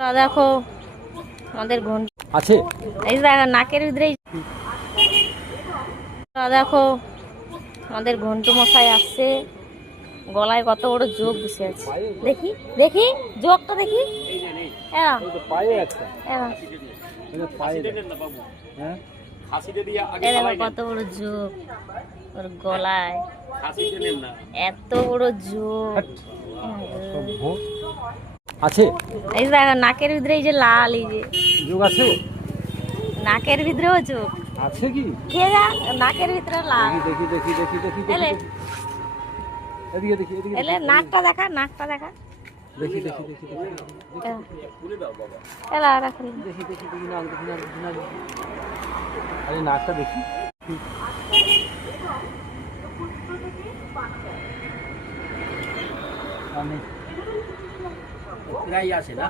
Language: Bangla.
দেখো আমাদের ঘন্টা আছে। এই দেখো নাকের ভিতরে দেখো আমাদের ঘন্টু মশাই আসছে, গলায় কত বড় যোগ বসে আছে। দেখি দেখি যোগটা দেখি। এরা এরা দেখো কত বড় যোগ ওর গলায়, এত বড় যোগ। আছে। এই দেখো নাকের ভিতরে এই যে লাল, এই যে যোগ আছে, নাকের ভিতরেও যোগ আছে কি? কে যা নাকের ভিতরে লাল। দেখি দেখি দেখি দেখি এলে এদিকে দেখি এদিকে এলে নাকটা দেখা, নাকটা দেখা। দেখি দেখি দেখি দেখি এলা রাখুন দেখি দেখি দেখি নাক দেখি নাক দেখি নাক। আরে নাকটা দেখি। প্রায় আসে না।